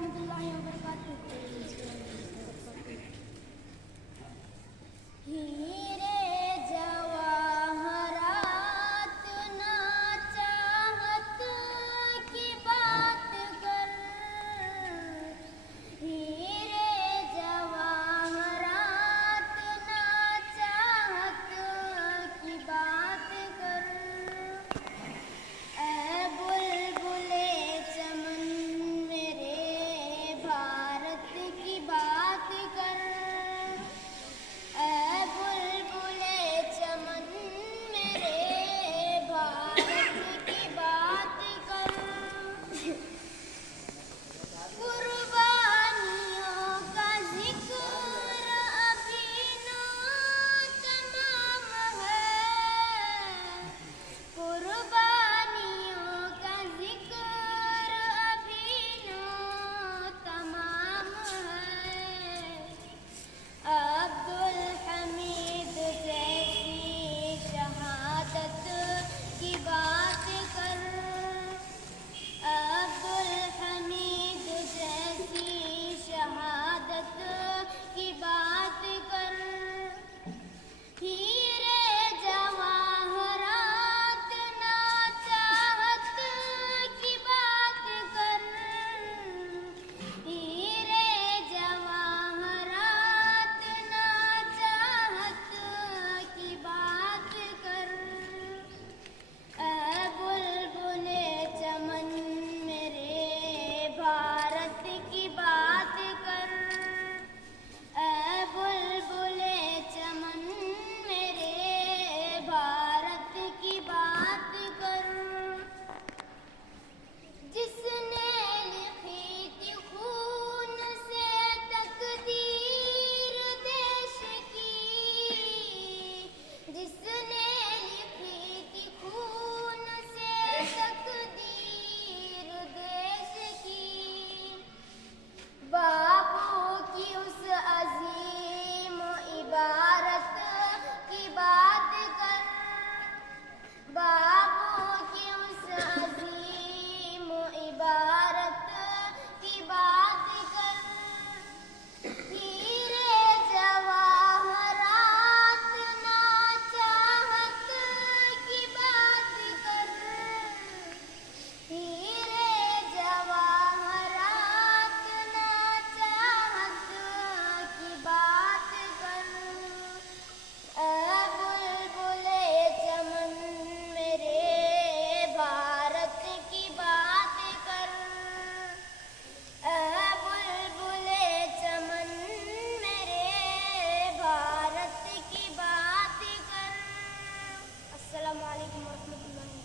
वरहमतुल्लाहि वबरकातुहू। हीरे जवाहरात ना चाहत की बात कर, हीरे जवाहरात ना चाहत की बात कर। ऐ बुलबुले चमन मेरे भारत की बात कर, ऐ बुलबुले चमन मेरे भारत की बात कर। कुर्बानियों का जिक्र अभी ना तमाम है, कुर्बानियों का जिक्र अभी ना तमाम है। अब्दुल हमीद जैसी शहादत की बात कर, अब्दुल हमीद जैसी शहादत की बात कर। हीरे जवाहरात ना चाहत की बात कर, हीरे जवाहरात ना चाहत की बात कर। ऐ बुलबुले चमन मेरे भारत की बात कर, ऐ बुलबुले चमन मेरे भारत की बात कर। जिसने लिखी थी खून से तकदीर देश की, जिसने लिखी थी खून से तकदीर देश की। बापू की उस अजीम इबारत की बात कर, बापू की उस अजीम इबारत की बात कर। हीरे जवाहरात ना चाहत की बात कर, हीरे जवाहरात ना चाहत की बात कर। ऐ बुलबुले चमन मेरे भारत की बात कर, ऐ बुलबुले चमन मेरे भारत की बात कर। अस्सलामु अलैकुम वरहमतुल्लाहि।